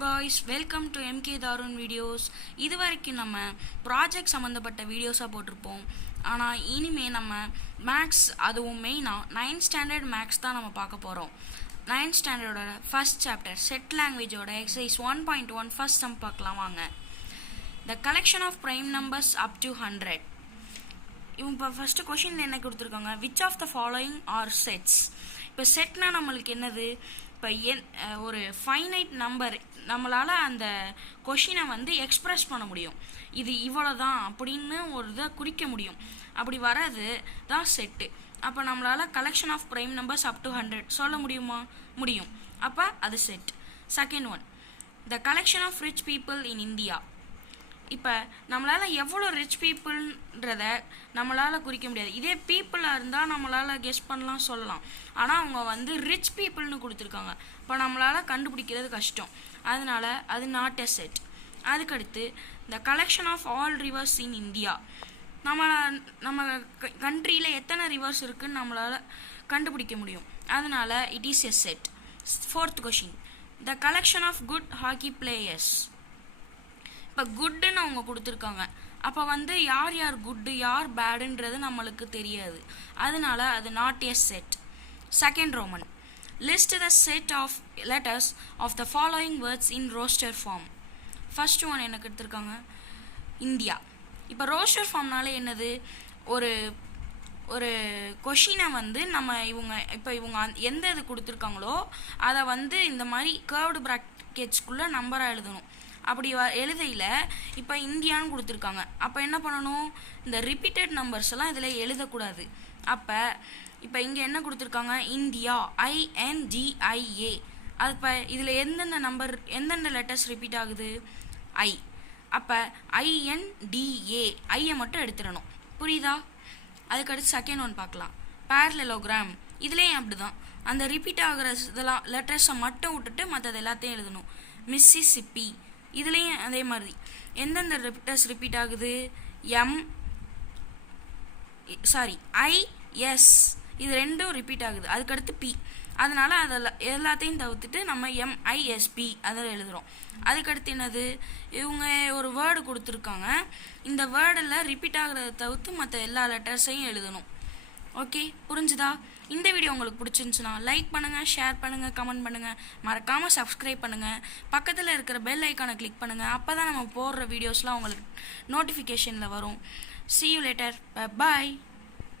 guys, welcome to MK Darun videos. இதுவரைக்கும் நம்ம project சம்பந்தப்பட்ட வீடியோஸா போட்டுருப்போம். ஆனா இனிமே நம்ம மேக்ஸ் அதுவும் மெயினா 9th ஸ்டாண்டர்ட் மேக்ஸ் தான் நம்ம பார்க்க போறோம். 9th ஸ்டாண்டர்டோட ஃபர்ஸ்ட் சாப்டர் செட் லாங்குவேஜோட எக்ஸசைஸ் 1.1 ஃபர்ஸ்ட் சம் பார்க்கலாம் வாங்க. The collection of prime numbers up to 100. இப்போ ஃபர்ஸ்ட் क्वेश्चनல என்ன கொடுத்திருக்காங்க? Which of the following are sets? இப்போ செட்னா நம்மளுக்கு என்னது? இப்போ ஒரு ஃபைனைட் நம்பர் நம்மளால் அந்த கொஷினை வந்து எக்ஸ்ப்ரெஸ் பண்ண முடியும். இது இவ்வளோ தான் அப்படின்னு ஒரு இதை குறிக்க முடியும். அப்படி வர்றது தான் செட்டு. அப்போ நம்மளால் collection of prime numbers up to 100 சொல்ல முடியுமா? முடியும். அப்போ அது set. Second one, the collection of rich people in India. இப்போ நம்மளால் எவ்வளோ ரிச் பீப்புள்ன்றத நம்மளால் குறிக்க முடியாது. இதே பீப்புளாக இருந்தால் நம்மளால் கெஸ் பண்ணலாம், சொல்லலாம். ஆனால் அவங்க வந்து ரிச் பீப்புள்னு கொடுத்துருக்காங்க. இப்போ நம்மளால் கண்டுபிடிக்கிறது கஷ்டம். அதனால அது நாட் எ செட். அதுக்கடுத்து the collection of all rivers in India. நம்ம கண்ட்ரியில் எத்தனை ரிவர்ஸ் இருக்குதுன்னு நம்மளால் கண்டுபிடிக்க முடியும். அதனால it is a set. Fourth question, the collection of good hockey players. இப்போ குட்டுன்னு அவங்க கொடுத்துருக்காங்க. அப்போ வந்து யார் யார் குட்டு யார் பேடுன்றது நம்மளுக்கு தெரியாது. அதனால அது not a set. Second Roman, list the set of letters of the following words in roster form. First one எனக்கு எடுத்திருக்காங்க இந்தியா. இப்போ ரோஸ்டர் ஃபார்ம்னால என்னது? ஒரு ஒரு கொஷினை வந்து நம்ம இவங்க எந்த இது கொடுத்துருக்காங்களோ அதை வந்து இந்த மாதிரி கர்வ்டு ப்ராக்கெட்ஸ்குள்ளே நம்பராக எழுதணும். அப்படி எழுதையில் இப்போ இந்தியான்னு கொடுத்துருக்காங்க. அப்போ என்ன பண்ணணும்? இந்த ரிப்பீட்டட் நம்பர்ஸ் எல்லாம் இதில் எழுதக்கூடாது. அப்போ இப்போ இங்கே என்ன கொடுத்துருக்காங்க? India, INDIA. அது இப்போ இதில் எந்தெந்த லெட்டர்ஸ் ரிப்பீட் ஆகுது? ஐ. அப்போ INDA ஐயை மட்டும் எடுத்துடணும். புரியுதா? அதுக்கடுத்து செகண்ட் ஒன் பார்க்கலாம். பேரலலோகிராம். இதுலேயும் அப்படி தான். அந்த ரிப்பீட் ஆகிற இதெல்லாம் லெட்டர்ஸை மட்டும் விட்டுட்டு மற்றது எல்லாத்தையும் எழுதணும். மிஸ்ஸிசிப்பி. இதுலேயும் அதே மாதிரி எந்தெந்த லெட்டர்ஸ் ரிப்பீட் ஆகுது? IS. இது ரெண்டும் ரிப்பீட் ஆகுது. அதுக்கடுத்து P. அதனால் அதில் எல்லாத்தையும் தவிர்த்துட்டு நம்ம MISP அதில் எழுதுகிறோம். அதுக்கடுத்து என்னது? இவங்க ஒரு வேர்டு கொடுத்துருக்காங்க. இந்த வேர்டில் ரிப்பீட் ஆகிறத தவிர்த்து மற்ற எல்லா லெட்டர்ஸையும் எழுதணும். ஓகே, புரிஞ்சுதா? இந்த வீடியோ உங்களுக்கு பிடிச்சிருந்துச்சுன்னா லைக் பண்ணுங்கள், ஷேர் பண்ணுங்கள், கமெண்ட் பண்ணுங்கள். மறக்காமல் சப்ஸ்கிரைப் பண்ணுங்கள். பக்கத்தில் இருக்கிற பெல் ஐக்கானை கிளிக் பண்ணுங்கள். அப்போ தான் நம்ம போடுற வீடியோஸ்லாம் உங்களுக்கு நோட்டிஃபிகேஷனில் வரும். See you later. Bye.